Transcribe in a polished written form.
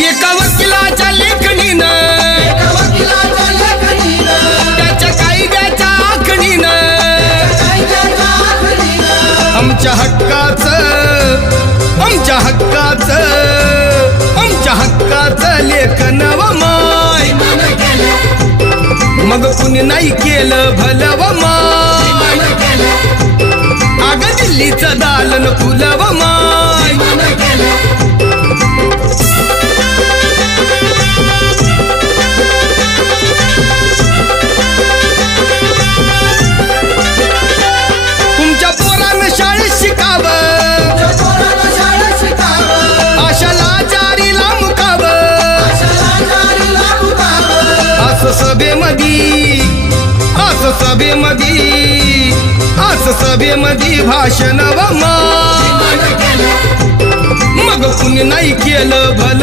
एका वकिलाच्या लेखणीनं त्याच्या कायद्याच्या आखणीनं आमच्या हक्काचं लेखन व माय मग कुणी नाही केलं भलं व माय अग दिल्लीचं दालन फुलं व माय तुमच्या पोरानं शाळेत शिकावं आशाला जारीला मुकावं असं सभेमध्ये भाषण व माय मग कुणी नाही केलं भलं